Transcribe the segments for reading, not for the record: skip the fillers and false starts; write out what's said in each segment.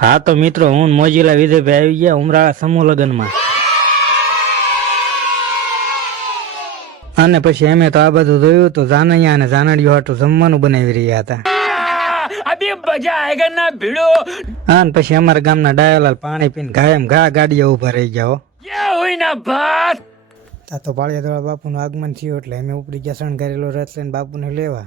હા તો મિત્રો, હું મોજીલા વિજયભાઈ આવી ગયા ઉમરાળા સમૂહ લગ્નમાં. અને પછી અમે તો આ બધું જોયું તો જાનૈયા અને જાનડીઓ હાટું જમવાનું બનાવી રહ્યા હતા. અભી મજા આયેગા ના ભીડો. હા, ને પછી અમારા ગામના ડાયાલાલ પાણી પીને ઘાયમ ઘા ગાડીઓ ઉભા રહી ગયા હો. હોય ના ભાત તા તો પાળિયાદોળા બાપુનું આગમન થયું એટલે અમે ઉપડી ગયા શણગારેલો રથ લઈને બાપુને લેવા.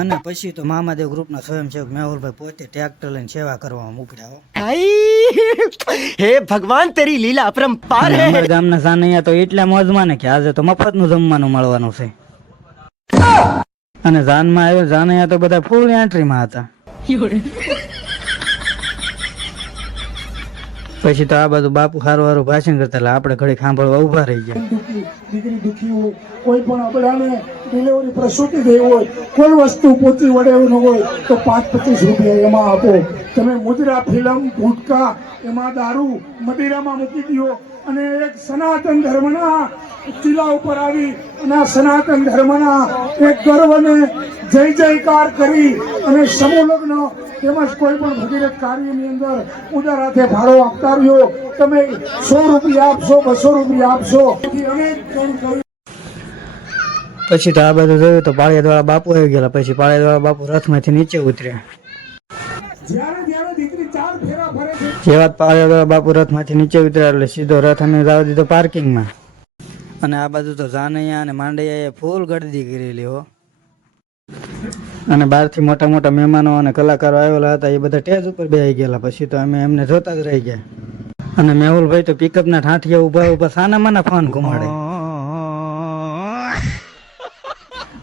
અને પછી તો મામાદેવ ગ્રુપના સ્વયંસેવક મેહુલભાઈ પોતે ટ્રેક્ટર લઈને સેવા કરવામાં ઉપડ્યા. હે ભગવાન તેરી લીલા અપરંપાર હે. અમારા ગામના જાનૈયા તો એટલા મોજમાં ને કે આજે તો મફતનું જમવાનું મળવાનું છે. અને જાનમાં આવ્યો જાનૈયા તો બધા ફૂલ એન્ટ્રીમાં હતા. પછી તો આ બધું બાપુ હારું હારું ભાષણ કરતા એટલે આપણે ઘડી સાંભળવા ઉભા રહી ગયા. દીકરી દુખી હોય, કોઈ પણ આપણાને ડિલિવરી પ્રસૂતિ થઈ હોય, કોઈ વસ્તુ પોતી વડે ન હોય તો 5-25 રૂપિયા એમાં આપો. તમે મુદ્રા, ફિલ્મ, ગુટકા, એમાં દારૂ, મદિરામાં મૂકી દો અને એક સનાતન ધર્મના ચીલા ઉપર આવી અને આ સનાતન ધર્મના એક ગર્વને જય જયકાર કરી અને સમૂહ લગ્ન તેમજ કોઈ પણ ભગીરથ કાર્યની અંદર ઉદાર હાથે ફાળો આપતા રહ્યો. તમે 100 રૂપિયા આપશો, 200 રૂપિયા આપશો. પછી તો આ બધું જોયું તો પાળિયાદોળા બાપુ આવી ગયેલા. પછી પાળિયાદોળા બાપુ રથમાંથી નીચે ઉતર્યા. જ્યારે જ્યારે દીકરી 4 ફેરા ફરે છે, જેવા પાળિયાદોળા બાપુ રથમાંથી નીચે ઉતર્યા એટલે સીધો રથ અમે જવા દીધો પાર્કિંગમાં. અને આ બાજુ તો જાનૈયા અને માંડૈયાએ ફૂલ ગળદી કરેલી હો. અને બહારથી મોટા મોટા મહેમાનો અને કલાકારો આવેલા હતા, એ બધા સ્ટેજ ઉપર બેસી ગયેલા. પછી તો અમે એમને જોતા જ રહી ગયા. અને મેહુલભાઈ તો પિકઅપના ઠાઠિયા ઉભા ઉભા સાના માના ફોન ઘુમાડે.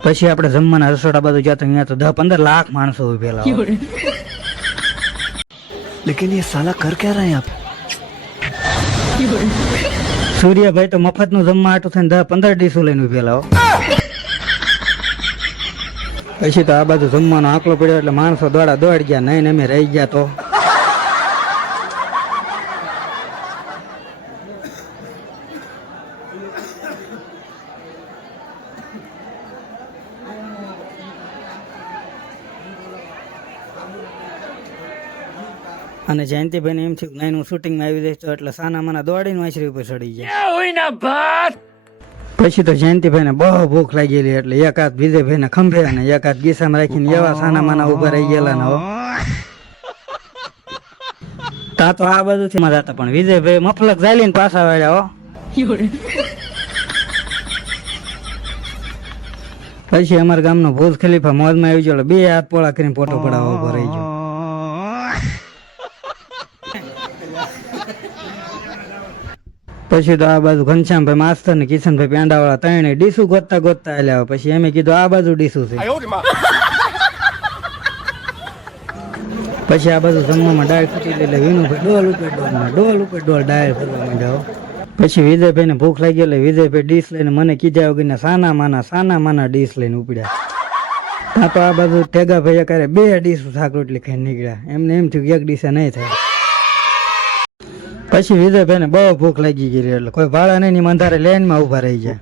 પછી આપણે જમવાના રસોડા બાજુ ગયા તો અહીંયા તો 10-15 લાખ માણસો ઉભેલા. लेकिन ये साला कर क्या रहा है आप? સૂર્યભાઈ તો મફતનું જમવા હાટું થઈને 10-15 ડીશો લઈને ઉભેલા. પછી તો આ બાજુ જમવાનો આંકલો પડ્યો એટલે માણસો દોડા દોડ ગયા. નહીં અમે રહી ગયા તો. અને જયંતિભાઈને એમ થયું નહીં હું શૂટિંગમાં આવી જઈશ તો એટલે સાના માના દોડીને વાંસળી ઉપર ચડી ગયા. પછી તો જયંતિભાઈને બહુ ભૂખ લાગેલી એટલે એક હાથ વિજયભાઈને ખંભે અને એક હાથ ગીસામાં રાખીને એવા સાના માના ઉભા રહી ગયેલા ને હો. તા તો આ બધું મજા હતા પણ વિજયભાઈ મફલક ઝાલીને પાછા વાળ્યા હો. પછી અમારા ગામનો ભુજ ખલીફા મોજમાં આવી ગયો, 2 હાથ પોળા કરીને ફોટો પડાવવા ઉભો રહી ગયો. પછી તો આ બાજુ ઘનશ્યામભાઈ માસ્તર ને કિશનભાઈ પેંડાવાળા ત્રણે ડીસું ગોતતા ગોતતા આવ્યા. પછી અમે કીધું આ બાજુ ડીસું છે. પછી આ બાજુ જમવામાં ડાળ ફૂટી એટલે વિનુભાઈ ડોલ ઉપર ડોલ ડાળ ફરવા માંડ્યા. પછી વિજયભાઈને ભૂખ લાગી એટલે વિજયભાઈ ડીશ લઈને મને કીધા વગર સાના માના ડીશ લઈને ઉપડ્યા. ત્યાં તો આ બાજુ ટેગાભાઈ કરે 2 ડીશ શાક રોટલી ખાઈને નીકળ્યા. એમને એમ થયું એક ડીશે નહીં થાય. પછી વિજયભાઈને બહુ ભૂખ લાગી ગઈ એટલે કોઈ ભાડા નહીં અંધારે લાઈનમાં ઉભા રહી જાય.